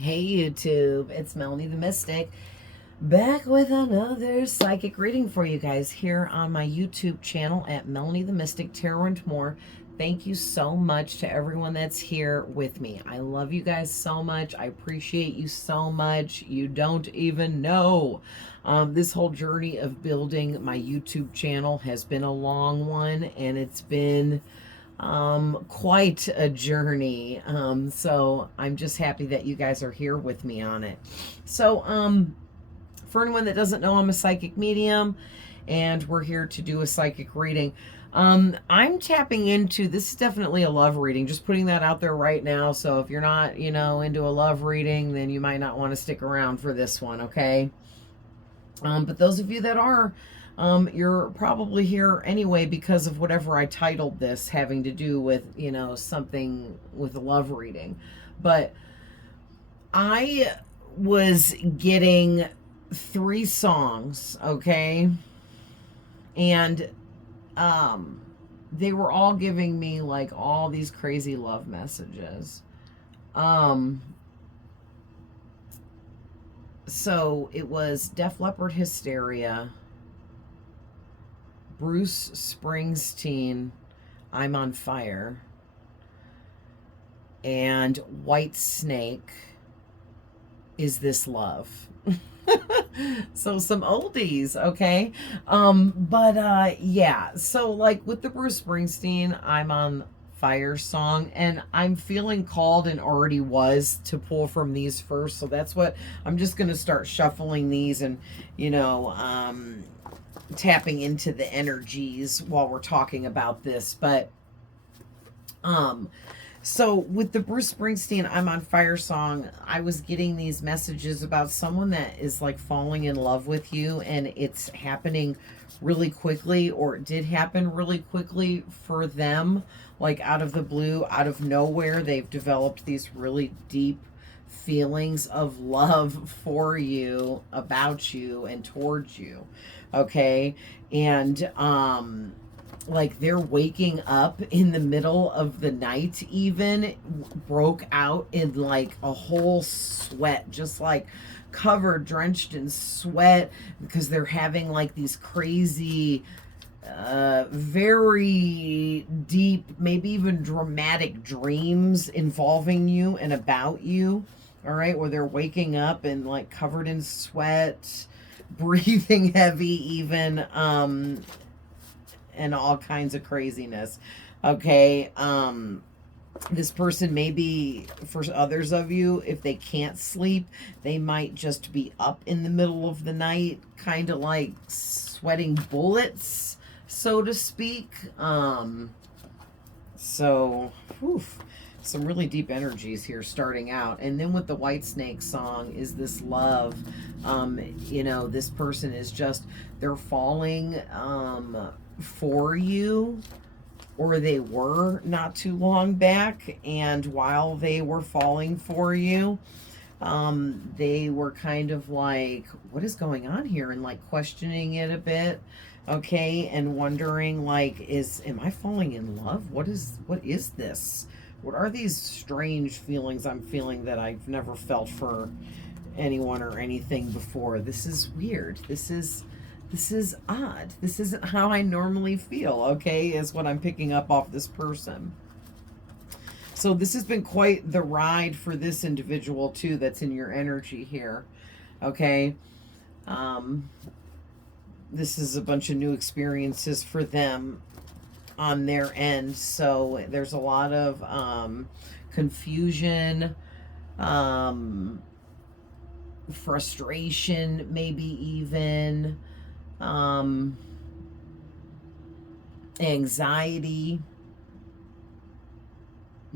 Hey YouTube, it's Melanie the Mystic, back with another psychic reading for you guys here on my YouTube channel at Melanie the Mystic Tarot and More. Thank you so much to everyone that's here with me. I love you guys so much. I appreciate you so much. You don't even know. This whole journey of building my YouTube channel has been a long one, and it's been quite a journey. So I'm just happy that you guys are here with me on it. So, for anyone that doesn't know, I'm a psychic medium and we're here to do a psychic reading. I'm tapping into, this is definitely a love reading, just putting that out there right now. So if you're not, into a love reading, then you might not want to stick around for this one. Okay. But those of you that are, you're probably here anyway because of whatever I titled this, having to do with, something with a love reading. But I was getting 3 songs, okay? And they were all giving me like all these crazy love messages. So it was Def Leppard Hysteria, Bruce Springsteen, I'm on Fire, and White Snake, Is This Love? So some oldies, okay? Yeah, so like with the Bruce Springsteen, I'm on Fire song, and I'm feeling called and already was to pull from these first. So that's what I'm just going to start shuffling these and, tapping into the energies while we're talking about this. But, so with the Bruce Springsteen I'm on Fire song, I was getting these messages about someone that is like falling in love with you, and it's happening really quickly, or it did happen really quickly for them, like out of the blue, out of nowhere. They've developed these really deep feelings of love for you, about you, and towards you. Okay. And like they're waking up in the middle of the night, even broke out in like a whole sweat, just like covered, drenched in sweat, because they're having like these crazy, very deep, maybe even dramatic dreams involving you and about you. All right, where they're waking up and like covered in sweat, breathing heavy, even, and all kinds of craziness. Okay. This person, maybe for others of you, if they can't sleep, they might just be up in the middle of the night, kind of like sweating bullets, so to speak. So, whew, some really deep energies here starting out. And then with the White Snake song, Is This Love? This person is just, they're falling for you, or they were not too long back. And while they were falling for you, they were kind of like, what is going on here? And like questioning it a bit. Okay. And wondering like, am I falling in love? What is this? What are these strange feelings I'm feeling that I've never felt for anyone or anything before? This is weird. This is odd. This isn't how I normally feel, okay, is what I'm picking up off this person. So this has been quite the ride for this individual too, that's in your energy here, okay? This is a bunch of new experiences for them on their end. So there's a lot of confusion, frustration, maybe even anxiety.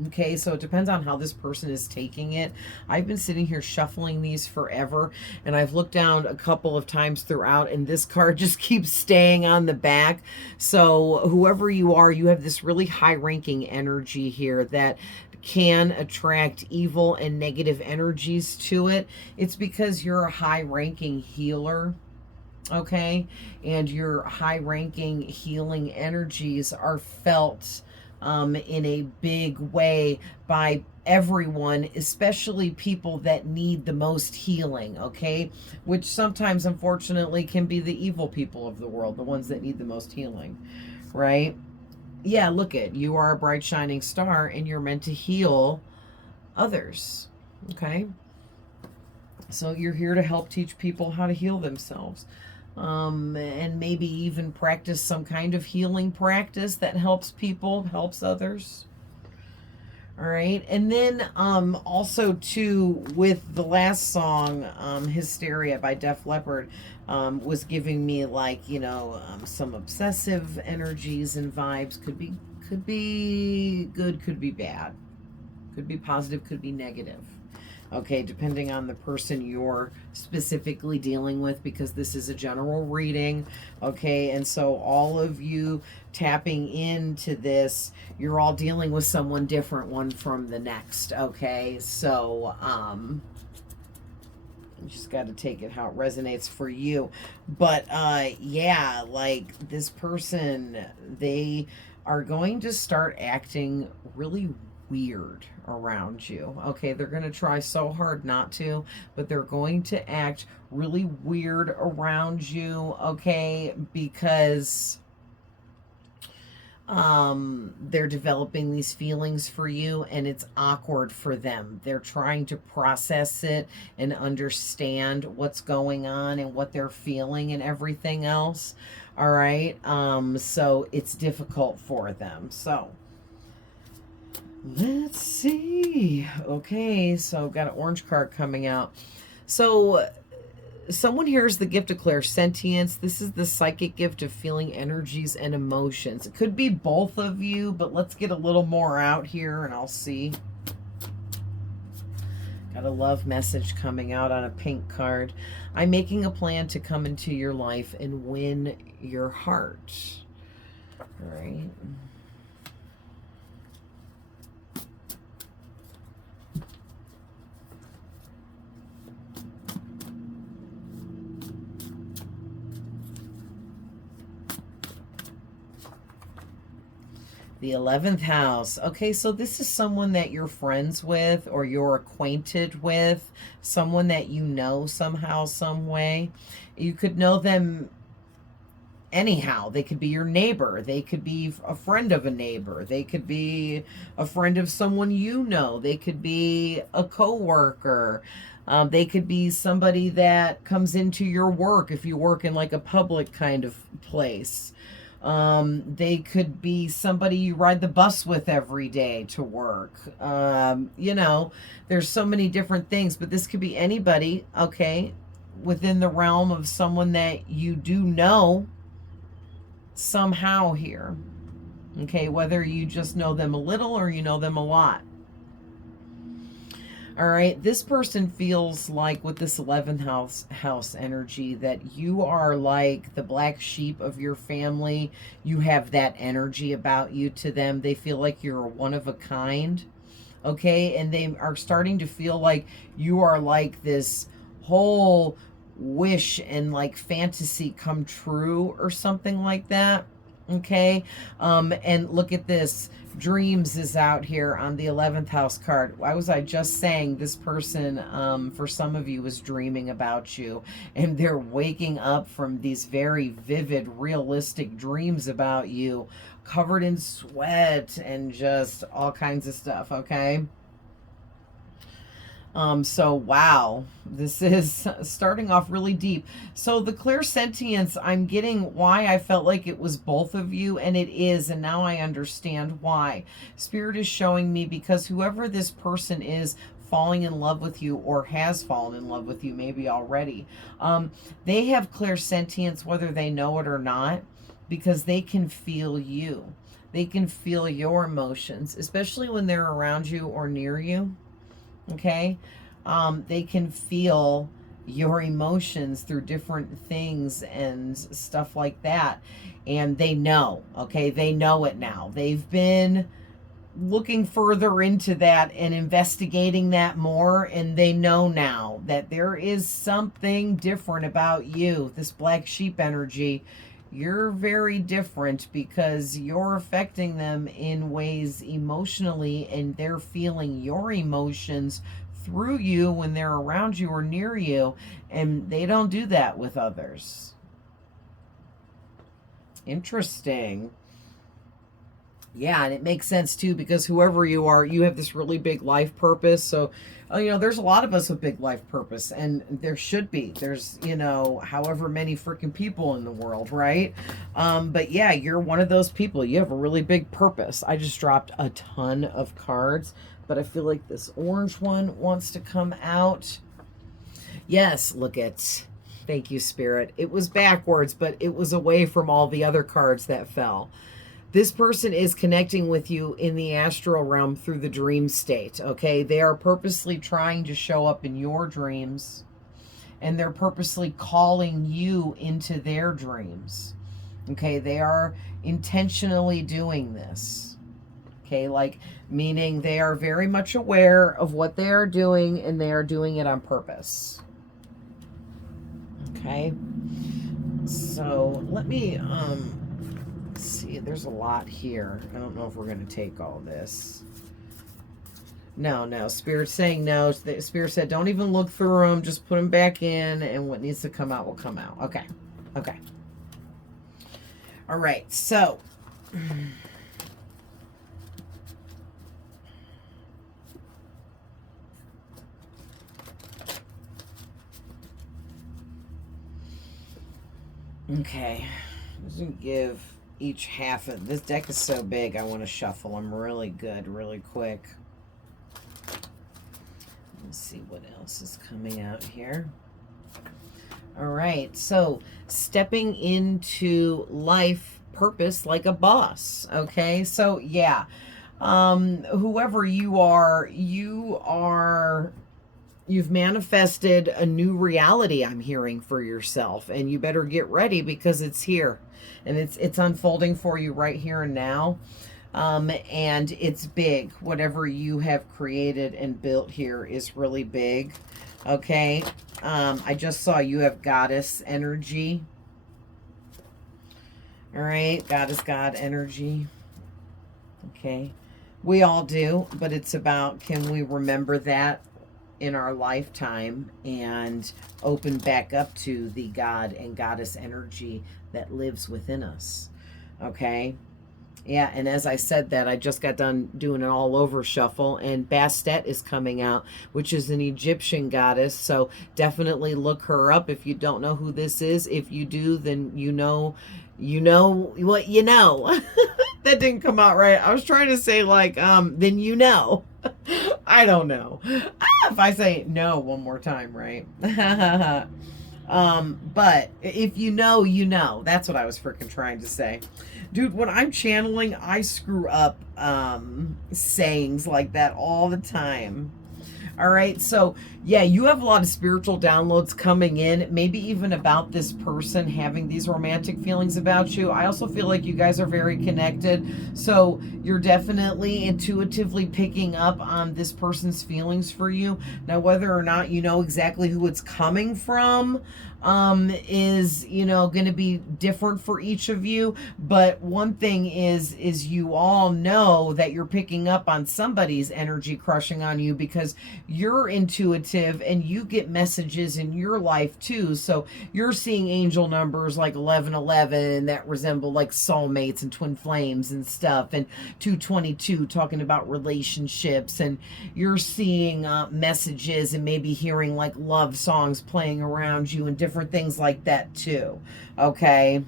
Okay, so it depends on how this person is taking it. I've been sitting here shuffling these forever, and I've looked down a couple of times throughout, and this card just keeps staying on the back. So whoever you are, you have this really high-ranking energy here that can attract evil and negative energies to it. It's because you're a high-ranking healer. Okay, and your high-ranking healing energies are felt in a big way by everyone, especially people that need the most healing, okay? Which sometimes, unfortunately, can be the evil people of the world, the ones that need the most healing, right? Yeah, look at, you are a bright shining star and you're meant to heal others, okay? So you're here to help teach people how to heal themselves. And maybe even practice some kind of healing practice that helps people, helps others. All right. And then also too, with the last song, Hysteria by Def Leppard, was giving me like, you know, some obsessive energies and vibes. Could be good, could be bad. Could be positive, could be negative. Okay, depending on the person you're specifically dealing with, because this is a general reading. Okay, and so all of you tapping into this, you're all dealing with someone different, one from the next. Okay, so you just got to take it how it resonates for you. But yeah, like this person, they are going to start acting really weird around you. Okay, they're going to try so hard not to, but they're going to act really weird around you, okay, because they're developing these feelings for you and it's awkward for them. They're trying to process it and understand what's going on and what they're feeling and everything else. All right, so it's difficult for them. So let's see. Okay, so I've got an orange card coming out. So someone here is the gift of clairsentience. This is the psychic gift of feeling energies and emotions. It could be both of you, but let's get a little more out here and I'll see. Got a love message coming out on a pink card. I'm making a plan to come into your life and win your heart. All right. The 11th house. Okay, so this is someone that you're friends with or you're acquainted with, someone that you know somehow, some way. You could know them anyhow. They could be your neighbor. They could be a friend of a neighbor. They could be a friend of someone you know. They could be a coworker. They could be somebody that comes into your work if you work in like a public kind of place. They could be somebody you ride the bus with every day to work. You know, there's so many different things, but this could be anybody, okay, within the realm of someone that you do know somehow here. Okay, whether you just know them a little or you know them a lot. All right, this person feels like with this 11th house energy that you are like the black sheep of your family. You have that energy about you to them. They feel like you're one of a kind, okay? And they are starting to feel like you are like this whole wish and like fantasy come true or something like that, okay? And look at this. Dreams is out here on the 11th house card. Why was I just saying this person, for some of you, was dreaming about you, and they're waking up from these very vivid, realistic dreams about you, covered in sweat and just all kinds of stuff, okay? So wow, this is starting off really deep. So the clairsentience, I'm getting why I felt like it was both of you, and it is, and now I understand why. Spirit is showing me because whoever this person is falling in love with you or has fallen in love with you maybe already, they have clairsentience whether they know it or not, because they can feel you. They can feel your emotions, especially when they're around you or near you. Okay, they can feel your emotions through different things and stuff like that, and they know, okay, they know it now. They've been looking further into that and investigating that more, and they know now that there is something different about you, this black sheep energy. you're very different because you're affecting them in ways emotionally, and they're feeling your emotions through you when they're around you or near you, and they don't do that with others. Interesting. Yeah, and it makes sense too, because whoever you are, you have this really big life purpose. So, you know, there's a lot of us with big life purpose, and there should be. There's, you know, however many freaking people in the world, right? But yeah, you're one of those people. You have a really big purpose. I just dropped a ton of cards, but I feel like this orange one wants to come out. Yes, look at. Thank you, Spirit. It was backwards, but it was away from all the other cards that fell. This person is connecting with you in the astral realm through the dream state, okay? They are purposely trying to show up in your dreams, and they're purposely calling you into their dreams, okay? They are intentionally doing this, okay? Like, meaning they are very much aware of what they are doing, and they are doing it on purpose, okay? So let me, see, there's a lot here. I don't know if we're going to take all this. No. Spirit's saying no. The Spirit said, don't even look through them. Just put them back in, and what needs to come out will come out. Okay. Okay. All right. So. Okay. I'm going to give each half of this deck is so big, I want to shuffle them really good, really quick. Let's see what else is coming out here. All right, so stepping into life purpose like a boss. Okay, so yeah, whoever you are, you've manifested a new reality, I'm hearing, for yourself, and you better get ready because it's here. And it's unfolding for you right here and now. And it's big. Whatever you have created and built here is really big. Okay. I just saw you have goddess energy. All right. Goddess, God energy. Okay. We all do, but it's about, can we remember that in our lifetime and open back up to the God and goddess energy that lives within us. Okay. Yeah, and as I said that, I just got done doing an all over shuffle, and Bastet is coming out, which is an Egyptian goddess. So definitely look her up if you don't know who this is. If you do, then you know what you know. That didn't come out right. I was trying to say like, then you know. I don't know. If I say no one more time, right? But if you know, you know. That's what I was freaking trying to say. Dude, when I'm channeling, I screw up sayings like that all the time. All right, so yeah, you have a lot of spiritual downloads coming in, maybe even about this person having these romantic feelings about you. I also feel like you guys are very connected, so you're definitely intuitively picking up on this person's feelings for you. Now, whether or not you know exactly who it's coming from is, you know, going to be different for each of you. But one thing is you all know that you're picking up on somebody's energy crushing on you because you're intuitive and you get messages in your life too. So you're seeing angel numbers like 1111 that resemble like soulmates and twin flames and stuff, and 222 talking about relationships, and you're seeing messages and maybe hearing like love songs playing around you and different things like that too. Okay.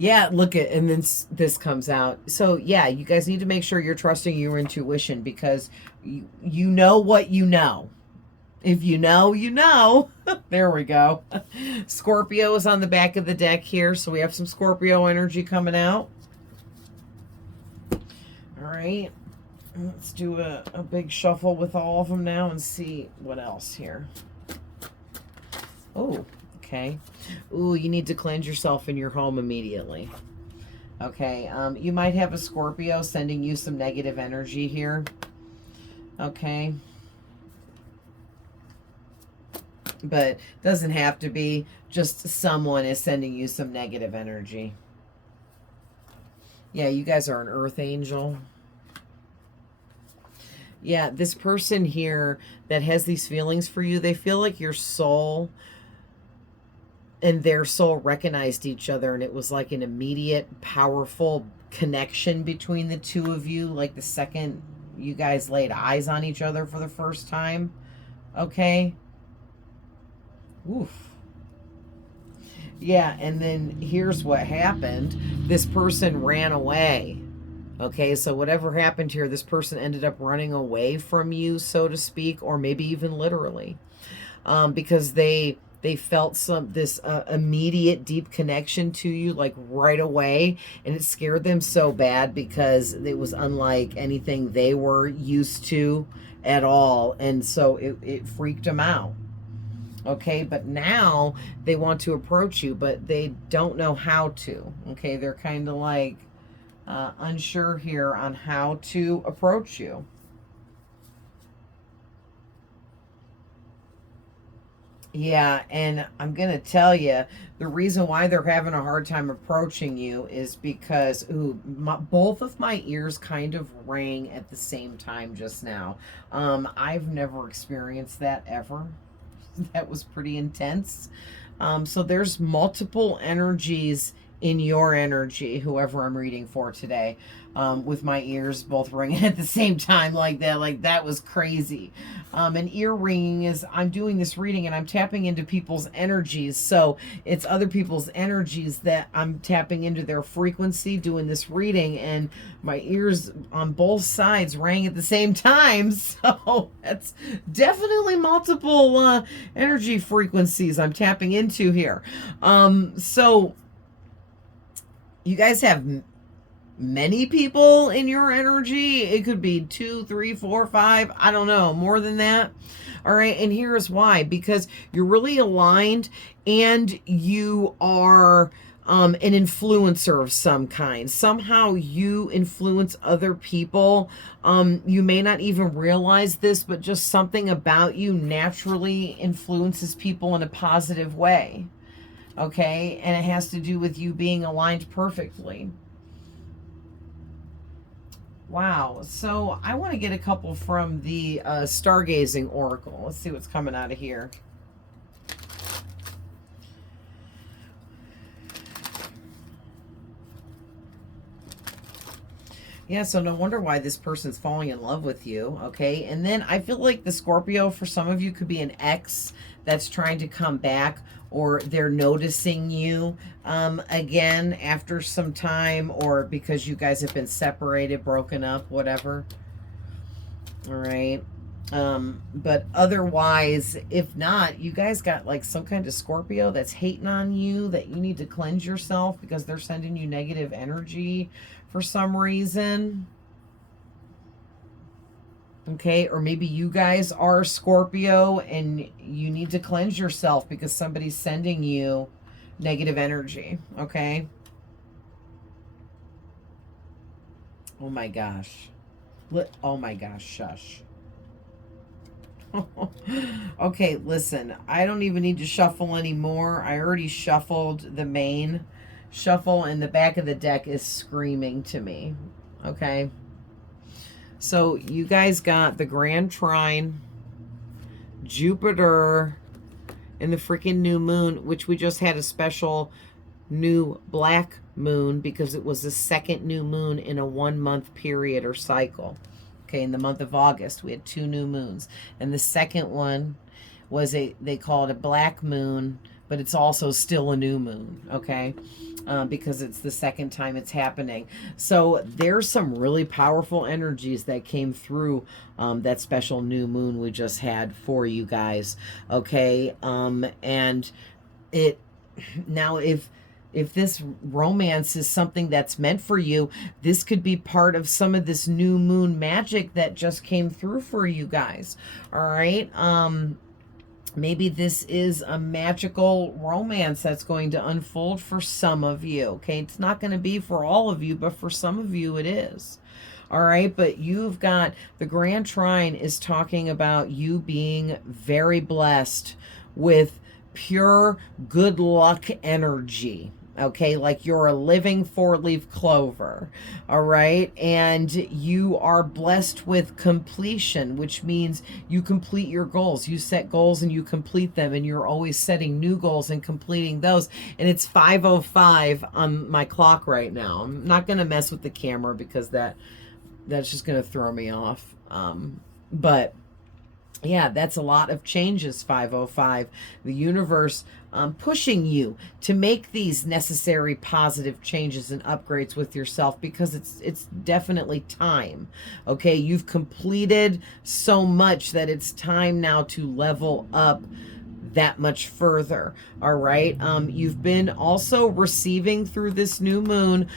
Yeah, look at, and then this comes out. So yeah, you guys need to make sure you're trusting your intuition because you know what you know. If you know, you know. There we go. Scorpio is on the back of the deck here, so we have some Scorpio energy coming out. All right. Let's do a big shuffle with all of them now and see what else here. Oh, okay. Ooh, you need to cleanse yourself in your home immediately. Okay, you might have a Scorpio sending you some negative energy here. Okay. But doesn't have to be. Just someone is sending you some negative energy. Yeah, you guys are an earth angel. Yeah, this person here that has these feelings for you, they feel like your soul and their soul recognized each other, and it was like an immediate, powerful connection between the two of you, like the second you guys laid eyes on each other for the first time. Okay? Oof. Yeah, and then here's what happened. This person ran away. Okay, so whatever happened here, this person ended up running away from you, so to speak, or maybe even literally, because they felt this immediate deep connection to you, like right away, and it scared them so bad because it was unlike anything they were used to at all, and so it freaked them out. Okay, but now they want to approach you, but they don't know how to. Okay, they're kind of like unsure here on how to approach you. Yeah, and I'm going to tell you, the reason why they're having a hard time approaching you is because both of my ears kind of rang at the same time just now. I've never experienced that ever. That was pretty intense. So there's multiple energies in your energy, whoever I'm reading for today, with my ears both ringing at the same time like that. Like, that was crazy. And ear ringing is, I'm doing this reading and I'm tapping into people's energies. So it's other people's energies that I'm tapping into their frequency doing this reading, and my ears on both sides rang at the same time. So that's definitely multiple energy frequencies I'm tapping into here. So you guys have many people in your energy. It could be 2, 3, 4, 5. I don't know, more than that. All right. And here's why: because you're really aligned, and you are an influencer of some kind. Somehow you influence other people. You may not even realize this, but just something about you naturally influences people in a positive way. Okay, and it has to do with you being aligned perfectly. Wow. So I want to get a couple from the Stargazing Oracle. Let's see what's coming out of here. Yeah, so no wonder why this person's falling in love with you, okay? And then I feel like the Scorpio, for some of you, could be an ex that's trying to come back, or they're noticing you again after some time, or because you guys have been separated, broken up, whatever. All right. But otherwise, if not, you guys got like some kind of Scorpio that's hating on you, that you need to cleanse yourself because they're sending you negative energy for some reason. Okay, or maybe you guys are Scorpio and you need to cleanse yourself because somebody's sending you negative energy. Okay. Oh my gosh. Oh my gosh, shush. Okay, listen, I don't even need to shuffle anymore. I already shuffled the main shuffle, and the back of the deck is screaming to me. Okay. So you guys got the Grand Trine, Jupiter, and the freaking new moon, which we just had a special new black moon because it was the second new moon in a 1 month period or cycle. Okay, in the month of August, we had 2 new moons. And the second one was they call it a black moon, but it's also still a new moon, okay? Because it's the second time it's happening. So there's some really powerful energies that came through that special new moon we just had for you guys, okay? And it, now if this romance is something that's meant for you, this could be part of some of this new moon magic that just came through for you guys. All right. Maybe this is a magical romance that's going to unfold for some of you. Okay. It's not going to be for all of you, but for some of you it is. All right. But you've got the Grand Trine is talking about you being very blessed with pure good luck energy. Okay, like you're a living four-leaf clover, all right? And you are blessed with completion, which means you complete your goals. You set goals and you complete them, and you're always setting new goals and completing those. And it's 5:05 on my clock right now. I'm not going to mess with the camera because that's just going to throw me off. But yeah, that's a lot of changes, 5:05. The universe pushing you to make these necessary positive changes and upgrades with yourself, because it's definitely time. Okay, you've completed so much that it's time now to level up that much further. All right, you've been also receiving through this new moon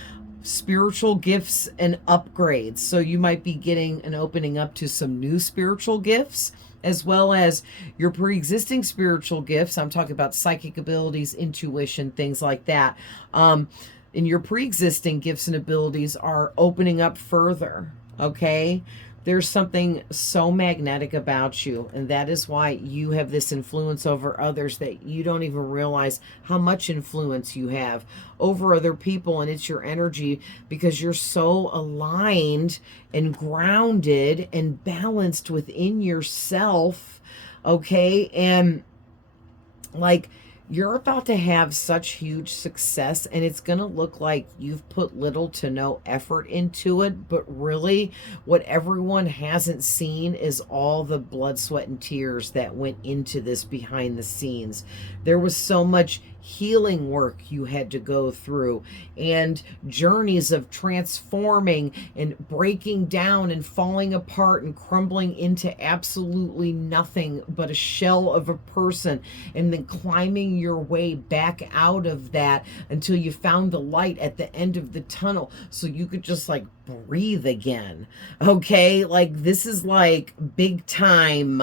spiritual gifts and upgrades. So you might be getting an opening up to some new spiritual gifts, as well as your pre-existing spiritual gifts. I'm talking about psychic abilities, intuition, things like that. And your pre-existing gifts and abilities are opening up further. Okay, there's something so magnetic about you, and that is why you have this influence over others that you don't even realize how much influence you have over other people. And it's your energy, because you're so aligned and grounded and balanced within yourself. Okay, and like, you're about to have such huge success, and it's going to look like you've put little to no effort into it. But really, what everyone hasn't seen is all the blood, sweat, and tears that went into this behind the scenes. There was so much healing work you had to go through, and journeys of transforming and breaking down and falling apart and crumbling into absolutely nothing but a shell of a person, and then climbing your way back out of that until you found the light at the end of the tunnel, so you could just like breathe again. Okay, like this is like big time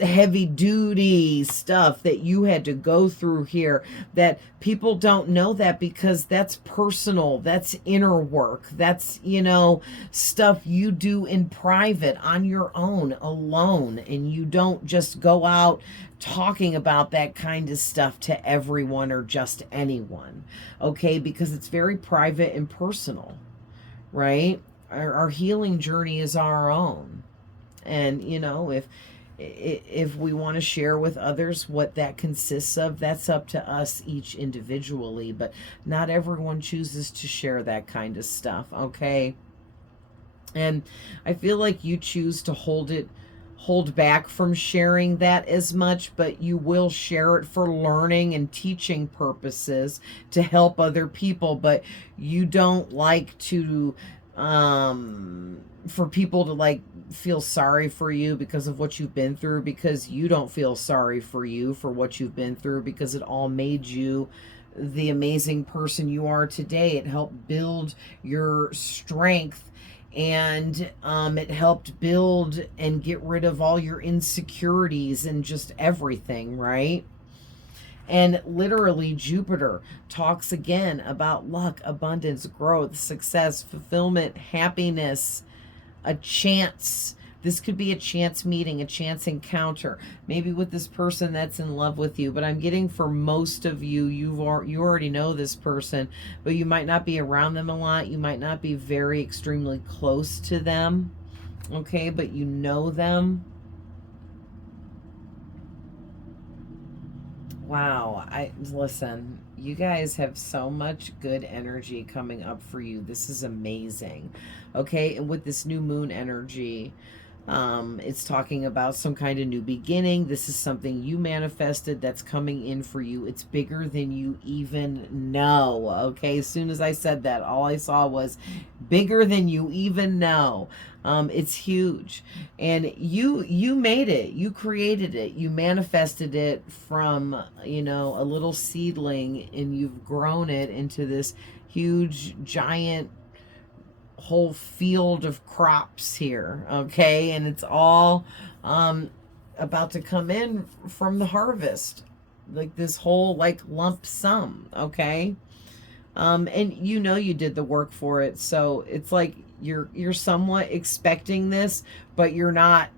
heavy duty stuff that you had to go through here, that people don't know that, because that's personal, that's inner work, that's, you know, stuff you do in private on your own, alone, and you don't just go out talking about that kind of stuff to everyone or just anyone. Okay, because it's very private and personal, right? Our healing journey is our own. And you know, if we want to share with others what that consists of, that's up to us each individually. But not everyone chooses to share that kind of stuff. Okay, and I feel like you choose to hold back from sharing that as much, but you will share it for learning and teaching purposes to help other people. But you don't like to for people to like feel sorry for you because of what you've been through, because you don't feel sorry for you for what you've been through, because it all made you the amazing person you are today. It helped build your strength, and it helped build and get rid of all your insecurities and just everything, right? And literally, Jupiter talks again about luck, abundance, growth, success, fulfillment, happiness, a chance. This could be a chance meeting, a chance encounter, maybe with this person that's in love with you. But I'm getting, for most of you, you already know this person, but you might not be around them a lot. You might not be very extremely close to them, okay? But you know them. Wow, listen, you guys have so much good energy coming up for you. This is amazing. Okay, and with this new moon energy, it's talking about some kind of new beginning. This is something you manifested that's coming in for you. It's bigger than you even know. Okay, as soon as I said that, all I saw was bigger than you even know. It's huge, and you made it, you created it, you manifested it from, you know, a little seedling, and you've grown it into this huge giant whole field of crops here. Okay, and it's all about to come in from the harvest, like this whole like lump sum. Okay, and you know you did the work for it, so it's like you're somewhat expecting this, but you're not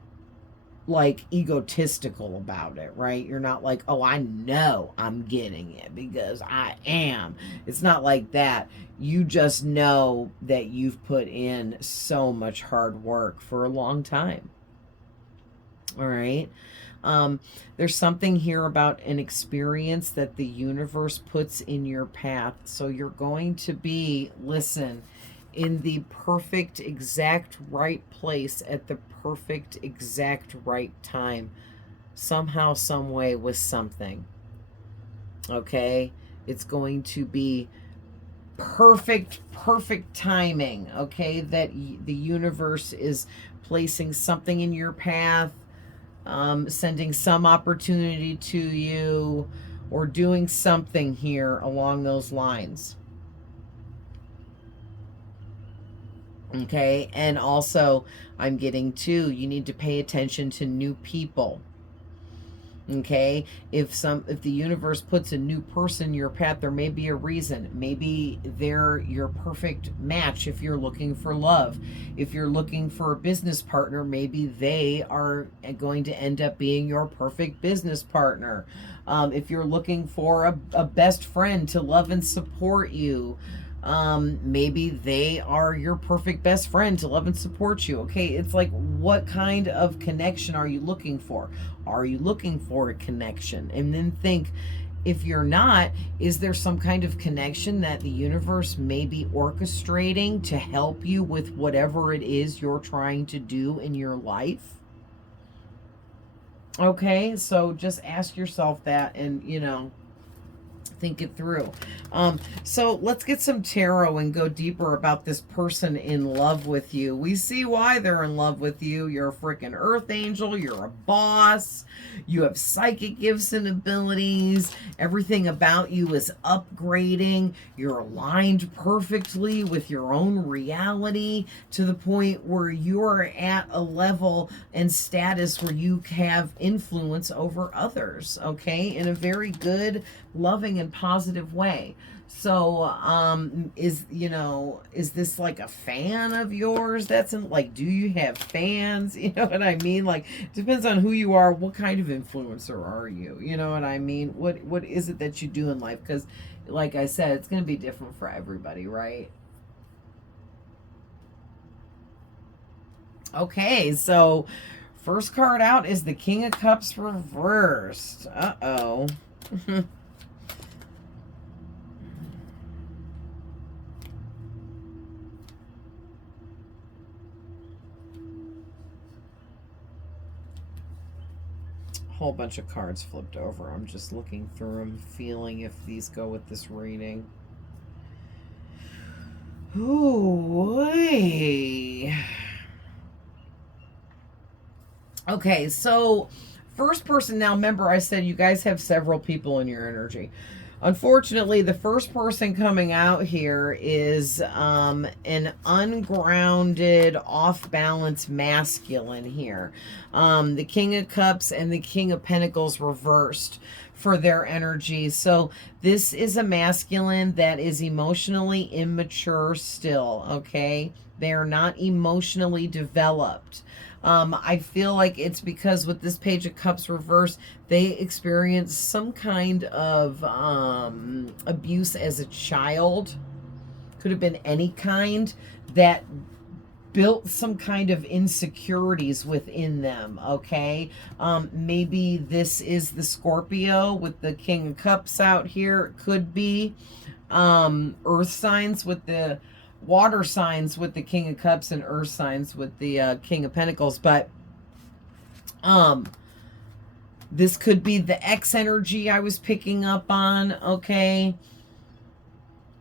like egotistical about it, right? You're not like, oh, I know I'm getting it because I am. It's not like that. You just know that you've put in so much hard work for a long time. All right. There's something here about an experience that the universe puts in your path. So you're going to be, listen, in the perfect exact right place at the perfect exact right time, somehow, some way, with something. Okay, it's going to be perfect timing. Okay, that the universe is placing something in your path, sending some opportunity to you, or doing something here along those lines. Okay, and also I'm getting too, you need to pay attention to new people. Okay, if the universe puts a new person in your path, there may be a reason. Maybe they're your perfect match if you're looking for love. If you're looking for a business partner, maybe they are going to end up being your perfect business partner. If you're looking for a best friend to love and support you, maybe they are your perfect best friend to love and support you. Okay, it's like, what kind of connection are you looking for? Are you looking for a connection? And then think, if you're not, is there some kind of connection that the universe may be orchestrating to help you with whatever it is you're trying to do in your life? Okay, so just ask yourself that, and think it through. So let's get some tarot and go deeper about this person in love with you. We see why they're in love with you. You're a freaking earth angel. You're a boss. You have psychic gifts and abilities. Everything about you is upgrading. You're aligned perfectly with your own reality to the point where you're at a level and status where you have influence over others, okay, in a very good, loving, and positive way. So is this like a fan of yours that's in, like, do you have fans? You know what I mean? Like, depends on who you are. What kind of influencer are you? You know what I mean? What is it that you do in life? Because like I said, it's going to be different for everybody, right? Okay, so first card out is the King of Cups reversed. Uh-oh. Whole bunch of cards flipped over. I'm just looking through them, feeling if these go with this reading. Ooh, okay, so first person, now remember I said you guys have several people in your energy. Unfortunately, the first person coming out here is an ungrounded, off-balance masculine here. The King of Cups and the King of Pentacles reversed for their energy. So this is a masculine that is emotionally immature still, okay? They are not emotionally developed. I feel like it's because with this Page of Cups reversed, they experienced some kind of abuse as a child. Could have been any kind, that built some kind of insecurities within them, okay? Maybe this is the Scorpio with the King of Cups out here. It could be earth signs with the water signs with the King of Cups, and earth signs with the King of Pentacles. But this could be the X energy I was picking up on, okay?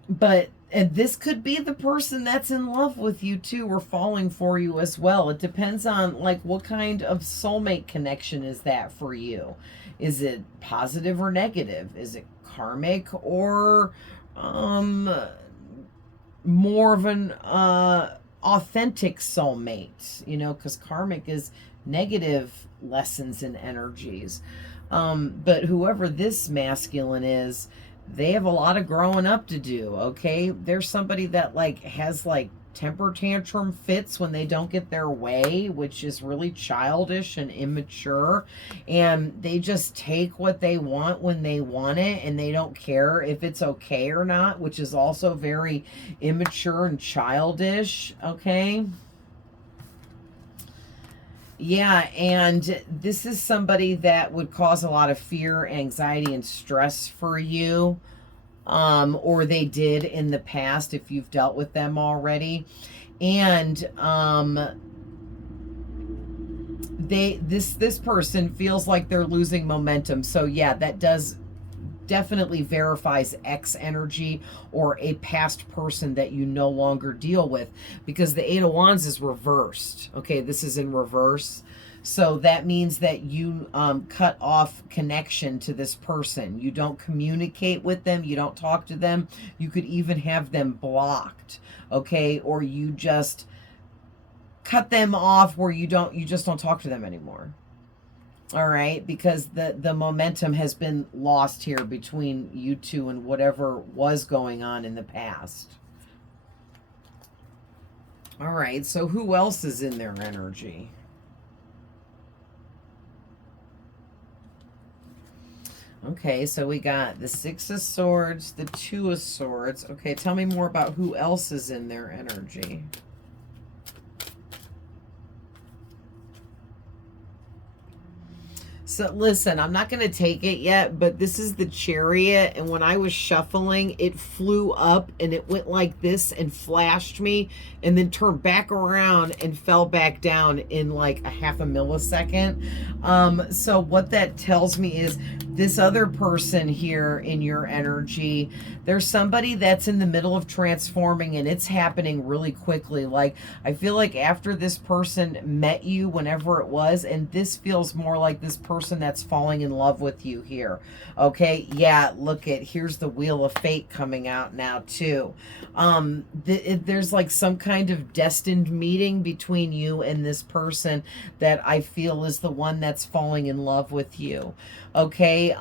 But this could be the person that's in love with you too, or falling for you as well. It depends on, like, what kind of soulmate connection is that for you. Is it positive or negative? Is it karmic or more of an authentic soulmate? Because karmic is negative lessons and energies. But whoever this masculine is, they have a lot of growing up to do, okay? There's somebody that, like, has, like, temper tantrum fits when they don't get their way, which is really childish and immature. And they just take what they want when they want it, and they don't care if it's okay or not, which is also very immature and childish, okay? Yeah, and this is somebody that would cause a lot of fear, anxiety, and stress for you. Or they did in the past if you've dealt with them already. And this person feels like they're losing momentum. So yeah, that does definitely verifies X energy or a past person that you no longer deal with, because the Eight of Wands is reversed. Okay, this is in reverse. So that means that you cut off connection to this person. You don't communicate with them. You don't talk to them. You could even have them blocked. Okay, or you just cut them off where you just don't talk to them anymore. All right, because the momentum has been lost here between you two and whatever was going on in the past. All right, so who else is in their energy? Okay, so we got the Six of Swords, the Two of Swords. Okay, tell me more about who else is in their energy. So listen, I'm not going to take it yet, but this is the Chariot, and when I was shuffling, it flew up and it went like this and flashed me and then turned back around and fell back down in like a half a millisecond. So what that tells me is this other person here in your energy, there's somebody that's in the middle of transforming, and it's happening really quickly. Like, I feel like after this person met you, whenever it was, and this feels more like this person that's falling in love with you here. Okay, yeah, look at, here's the Wheel of Fate coming out now too. There's like some kind of destined meeting between you and this person that I feel is the one that's falling in love with you. Okay,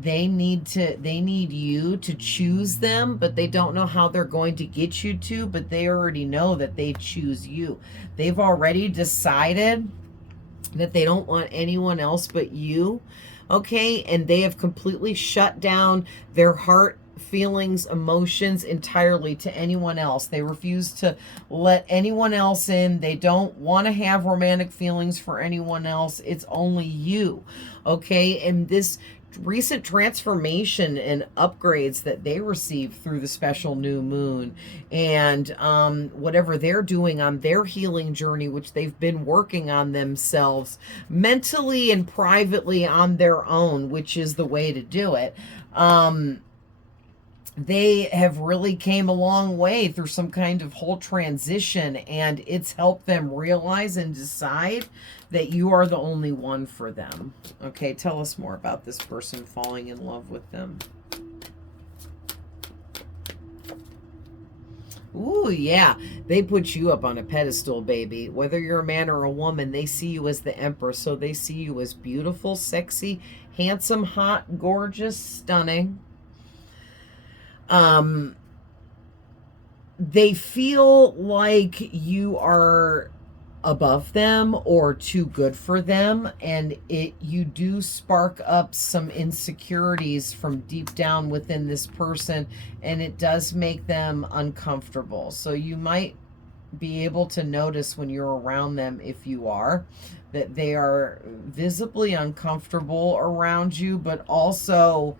they need you to choose them, but they don't know how they're going to get you to, but they already know that they choose you. They've already decided that they don't want anyone else but you. Okay, and they have completely shut down their heart, feelings, emotions entirely to anyone else. They refuse to let anyone else in. They don't want to have romantic feelings for anyone else. It's only you. Okay, and this recent transformation and upgrades that they receive through the special new moon, and whatever they're doing on their healing journey, which they've been working on themselves mentally and privately on their own, which is the way to do it. They have really came a long way through some kind of whole transition, and it's helped them realize and decide that you are the only one for them. Okay, tell us more about this person falling in love with them. Ooh, yeah. They put you up on a pedestal, baby. Whether you're a man or a woman, they see you as the empress. So they see you as beautiful, sexy, handsome, hot, gorgeous, stunning. They feel like you are above them or too good for them, and you do spark up some insecurities from deep down within this person, and it does make them uncomfortable. So you might be able to notice when you're around them, if you are, that they are visibly uncomfortable around you, but also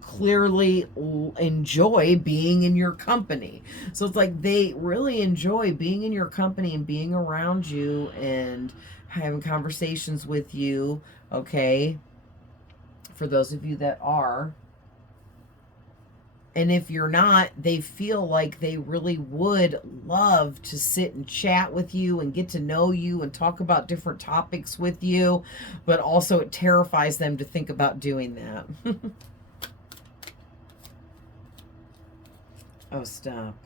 clearly enjoy being in your company. So it's like they really enjoy being in your company and being around you and having conversations with you, okay? For those of you that are. And if you're not, they feel like they really would love to sit and chat with you and get to know you and talk about different topics with you, but also it terrifies them to think about doing that. Oh, stop.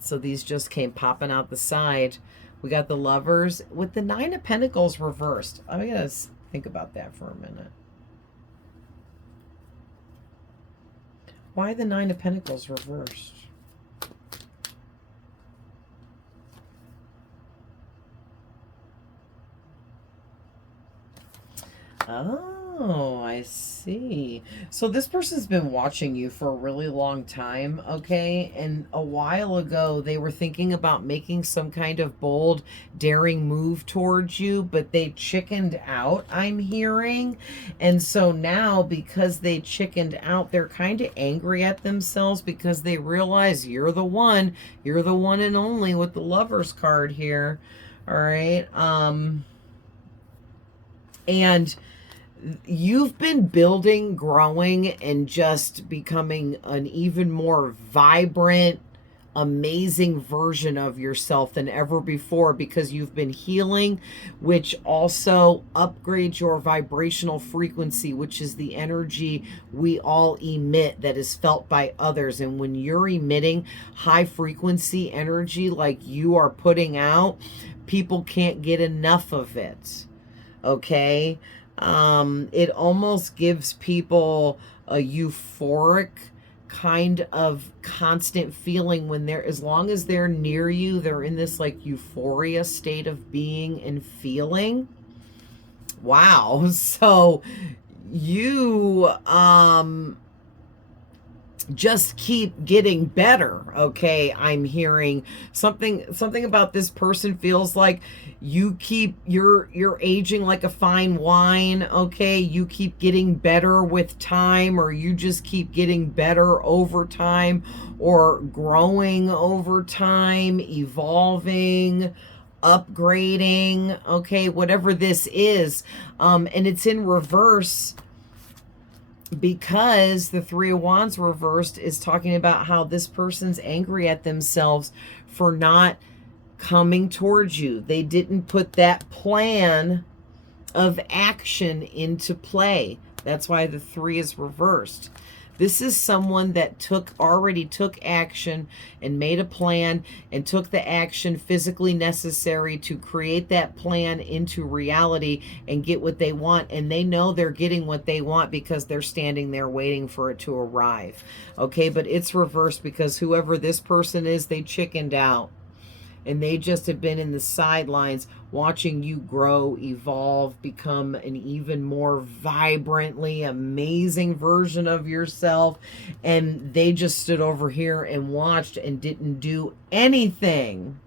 So these just came popping out the side. We got the Lovers with the Nine of Pentacles reversed. I'm going to think about that for a minute. Why the Nine of Pentacles reversed? Oh, I see. So this person's been watching you for a really long time, okay? And a while ago, they were thinking about making some kind of bold, daring move towards you, but they chickened out, I'm hearing. And so now, because they chickened out, they're kind of angry at themselves because they realize you're the one and only with the Lover's card here. All right. And you've been building, growing, and just becoming an even more vibrant, amazing version of yourself than ever before because you've been healing, which also upgrades your vibrational frequency, which is the energy we all emit that is felt by others. And when you're emitting high frequency energy like you are putting out, people can't get enough of it. Okay? It almost gives people a euphoric kind of constant feeling when they're, as long as they're near you, they're in this like euphoria state of being and feeling. Wow. So you, just keep getting better. Okay, I'm hearing something about this person feels like you're aging like a fine wine. Okay, you keep getting better with time, or you just keep getting better over time, or growing over time, evolving, upgrading. Okay, whatever this is. And it's in reverse because the Three of Wands reversed is talking about how this person's angry at themselves for not coming towards you. They didn't put that plan of action into play. That's why the 3 is reversed. This is someone that already took action and made a plan and took the action physically necessary to create that plan into reality and get what they want. And they know they're getting what they want because they're standing there waiting for it to arrive. Okay, but it's reversed because whoever this person is, they chickened out. And they just have been in the sidelines watching you grow, evolve, become an even more vibrantly amazing version of yourself. And they just stood over here and watched and didn't do anything.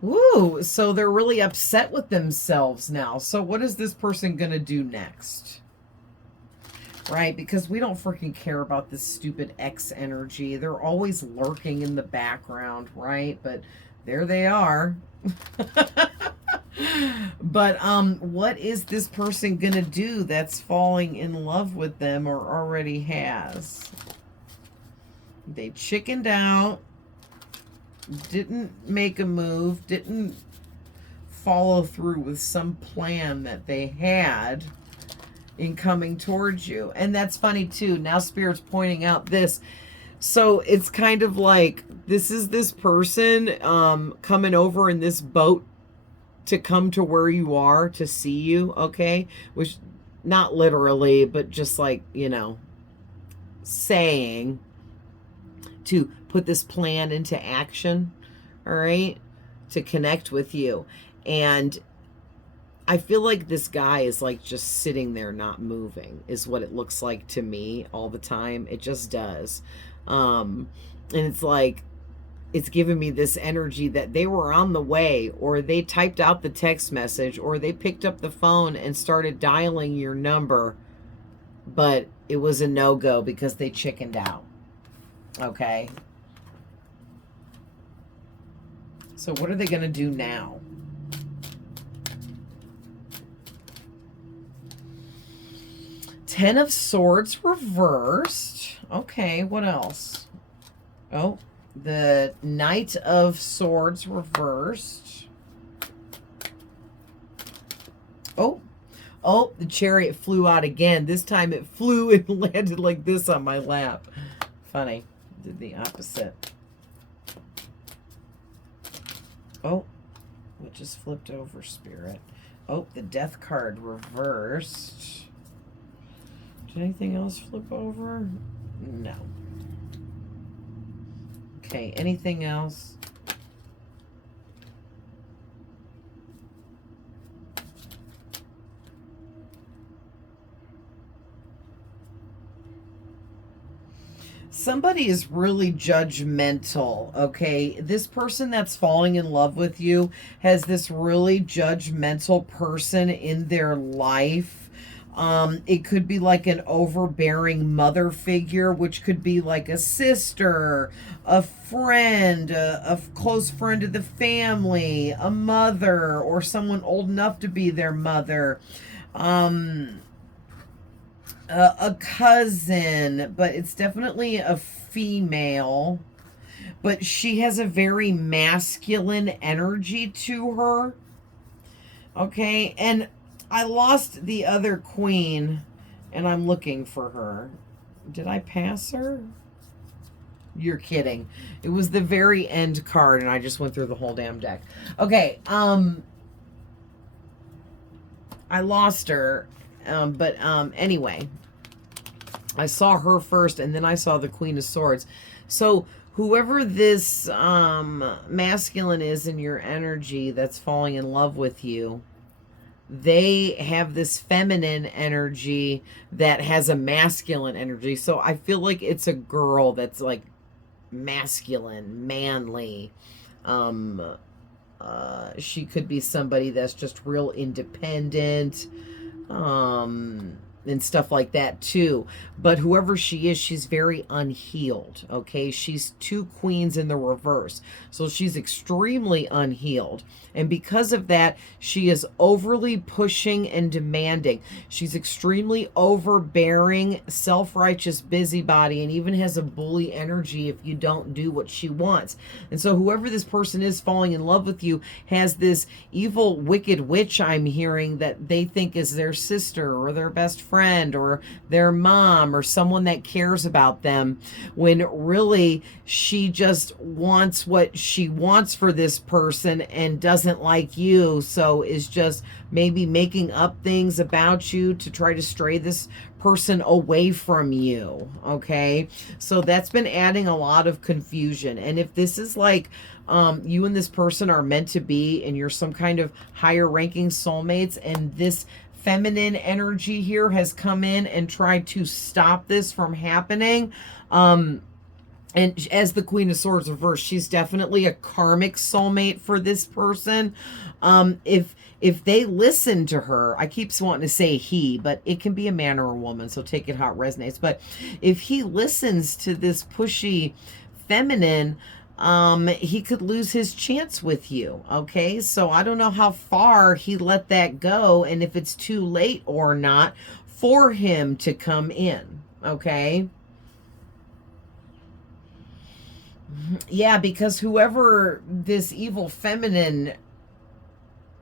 Woo! So they're really upset with themselves now. So what is this person going to do next? Right? Because we don't freaking care about this stupid X energy. They're always lurking in the background, right? But there they are. But what is this person gonna do that's falling in love with them or already has? They chickened out, didn't make a move, didn't follow through with some plan that they had in coming towards you. And that's funny too. Now Spirit's pointing out this. So it's kind of like this is this person coming over in this boat to come to where you are to see you, okay? Which not literally, but just like, you know, saying to put this plan into action, all right? To connect with you. And I feel like this guy is like just sitting there not moving is what it looks like to me all the time. It just does. And it's like, it's giving me this energy that they were on the way, or they typed out the text message, or they picked up the phone and started dialing your number, but it was a no-go because they chickened out. Okay. So what are they going to do now? Ten of Swords reversed. Okay, what else? Oh, the Knight of Swords reversed. Oh, the Chariot flew out again. This time it flew and landed like this on my lap. Funny. Did the opposite. Oh, it just flipped over, Spirit. Oh, the Death card reversed. Did anything else flip over? No. Okay, anything else? somebody is really judgmental, okay? This person that's falling in love with you has this really judgmental person in their life. It could be like an overbearing mother figure, which could be like a sister, a friend, a close friend of the family, a mother, or someone old enough to be their mother. A cousin, but it's definitely a female. But she has a very masculine energy to her. Okay, and I lost the other queen, and I'm looking for her. Did I pass her? You're kidding. It was the very end card, and I just went through the whole damn deck. Okay, I lost her, but anyway, I saw her first, and then I saw the Queen of Swords. So whoever this masculine is in your energy that's falling in love with you, they have this feminine energy that has a masculine energy. So I feel like it's a girl that's like masculine, manly. She could be somebody that's just real independent. And stuff like that too. But whoever she is, she's very unhealed, okay? She's two queens in the reverse. So she's extremely unhealed. And because of that, she is overly pushing and demanding. She's extremely overbearing, self-righteous busybody, and even has a bully energy if you don't do what she wants. And so whoever this person is falling in love with you has this evil, wicked witch, I'm hearing, that they think is their sister or their best friend or their mom or someone that cares about them, when really she just wants what she wants for this person and doesn't like you, so is just maybe making up things about you to try to stray this person away from you, okay? So that's been adding a lot of confusion. And if this is like you and this person are meant to be and you're some kind of higher ranking soulmates, and this feminine energy here has come in and tried to stop this from happening, and as the Queen of Swords reversed, she's definitely a karmic soulmate for this person. If they listen to her, I keep wanting to say he, but it can be a man or a woman, so take it how it resonates. But if he listens to this pushy feminine, he could lose his chance with you, okay? So I don't know how far he let that go and if it's too late or not for him to come in, okay? Yeah, because whoever this evil feminine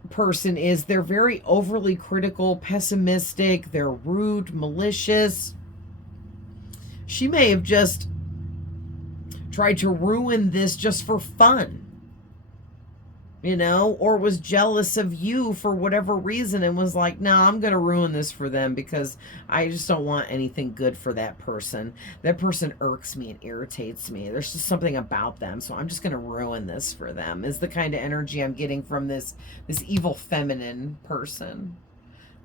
person is, they're very overly critical, pessimistic, they're rude, malicious. She may have just tried to ruin this just for fun, you know, or was jealous of you for whatever reason and was like, no, I'm going to ruin this for them because I just don't want anything good for that person. That person irks me and irritates me. There's just something about them, so I'm just going to ruin this for them, is the kind of energy I'm getting from this evil feminine person,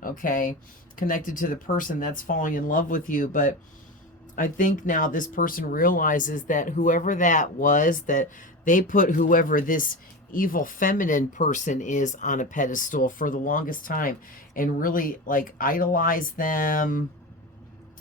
okay, connected to the person that's falling in love with you. But I think now this person realizes that whoever that was, that they put whoever this evil feminine person is on a pedestal for the longest time and really like idolized them,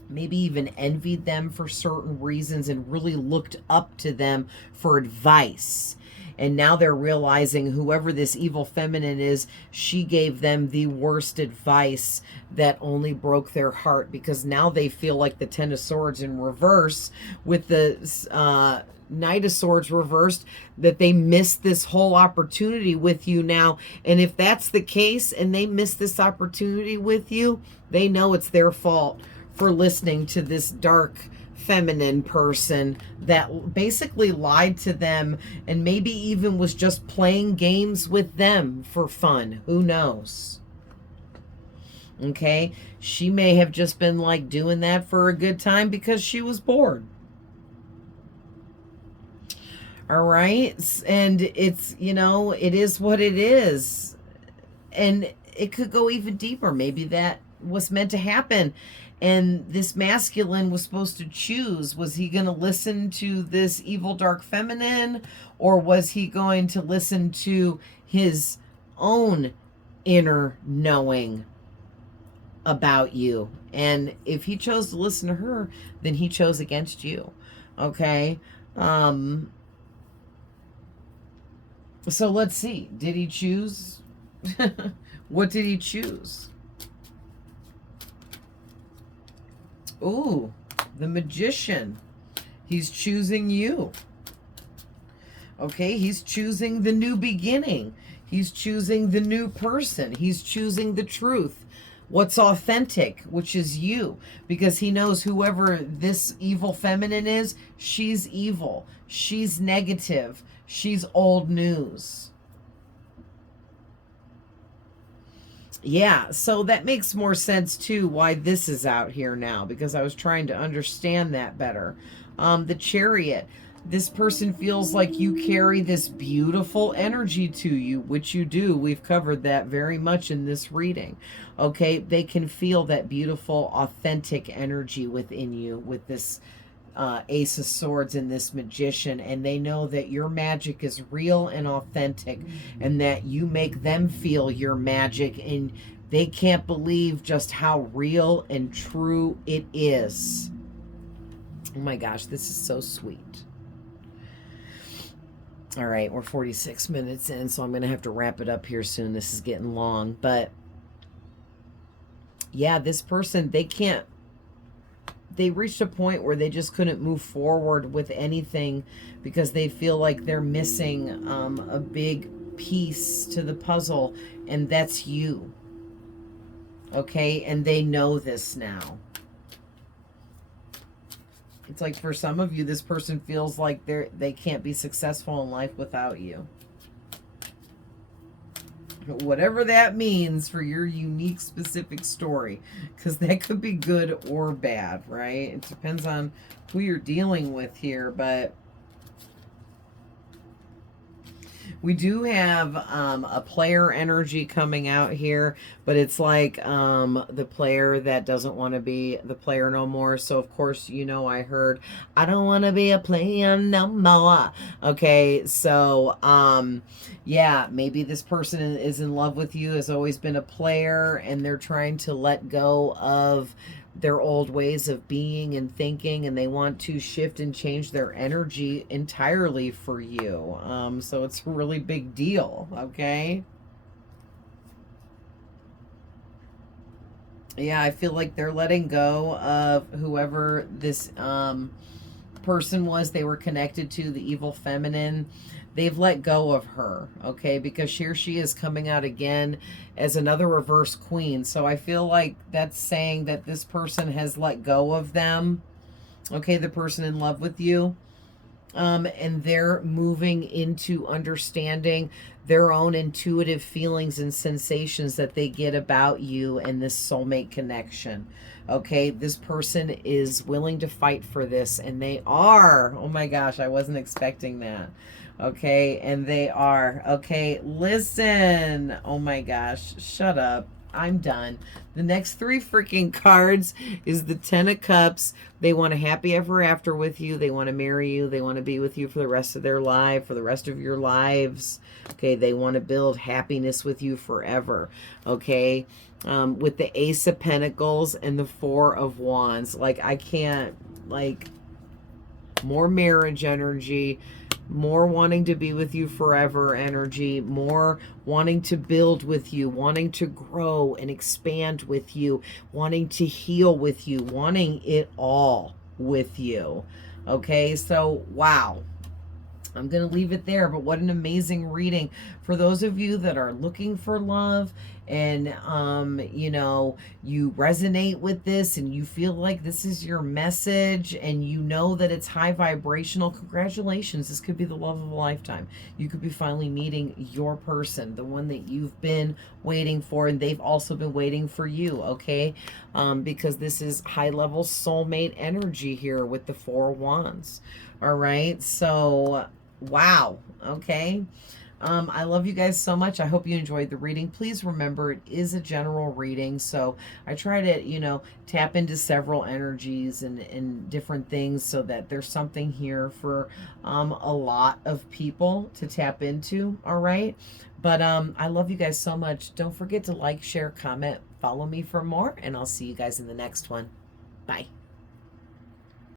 maybe even envied them for certain reasons and really looked up to them for advice. And now they're realizing whoever this evil feminine is, she gave them the worst advice that only broke their heart, because now they feel like the Ten of Swords in reverse with the Knight of Swords reversed, that they missed this whole opportunity with you now. And if that's the case and they miss this opportunity with you, they know it's their fault for listening to this dark feminine person that basically lied to them and maybe even was just playing games with them for fun. Who knows? Okay, she may have just been like doing that for a good time because she was bored. All right, and it's, you know, it is what it is. And it could go even deeper. Maybe that was meant to happen And this masculine was supposed to choose. Was he going to listen to this evil dark feminine, or was he going to listen to his own inner knowing about you? And if he chose to listen to her, then he chose against you. Okay. So let's see. Did he choose? What did he choose? Ooh, the Magician. He's choosing you. Okay, he's choosing the new beginning. He's choosing the new person. He's choosing the truth. What's authentic, which is you. Because he knows whoever this evil feminine is, she's evil. She's negative. She's old news. Yeah, so that makes more sense too why this is out here now, because I was trying to understand that better. The Chariot. This person feels like you carry this beautiful energy to you, which you do. We've covered that very much in this reading. Okay, they can feel that beautiful, authentic energy within you with this Ace of Swords and this Magician, and they know that your magic is real and authentic, and that you make them feel your magic, and they can't believe just how real and true it is. Oh my gosh, this is so sweet. All right, we're 46 minutes in, so I'm going to have to wrap it up here soon. This is getting long, but yeah, this person, they reached a point where they just couldn't move forward with anything because they feel like they're missing a big piece to the puzzle, and that's you. Okay, and they know this now. It's like for some of you, this person feels like they can't be successful in life without you. Whatever that means for your unique, specific story, because that could be good or bad, right? It depends on who you're dealing with here, but we do have a player energy coming out here, but it's like the player that doesn't want to be the player no more. So, of course, you know, I heard, I don't want to be a player no more. Okay, so, yeah, maybe this person is in love with you, has always been a player, and they're trying to let go of their old ways of being and thinking, and they want to shift and change their energy entirely for you. So it's a really big deal, okay? Yeah, I feel like they're letting go of whoever this person was they were connected to, the evil feminine. They've let go of her, okay? Because here she is coming out again as another reverse queen. So I feel like that's saying that this person has let go of them, okay? The person in love with you. And they're moving into understanding their own intuitive feelings and sensations that they get about you and this soulmate connection. Okay, this person is willing to fight for this, and they are. Oh my gosh, I wasn't expecting that. Okay, and they are. Okay, listen. Oh my gosh, shut up. I'm done. The next three freaking cards is the Ten of Cups. They want a happy ever after with you. They want to marry you. They want to be with you for the rest of their life, for the rest of your lives. Okay, they want to build happiness with you forever. Okay, with the Ace of Pentacles and the Four of Wands. Like, I can't, like, more marriage energy, more wanting to be with you forever energy, more wanting to build with you, wanting to grow and expand with you, wanting to heal with you, wanting it all with you. Okay, so wow. I'm going to leave it there, but what an amazing reading for those of you that are looking for love and, you know, you resonate with this and you feel like this is your message and you know that it's high vibrational. Congratulations. This could be the love of a lifetime. You could be finally meeting your person, the one that you've been waiting for, and they've also been waiting for you, okay? Because this is high-level soulmate energy here with the Four of Wands. All right, so wow. Okay. I love you guys so much. I hope you enjoyed the reading. Please remember it is a general reading, so I try to, tap into several energies and different things so that there's something here for a lot of people to tap into, all right? But I love you guys so much. Don't forget to like, share, comment, follow me for more, and I'll see you guys in the next one. Bye.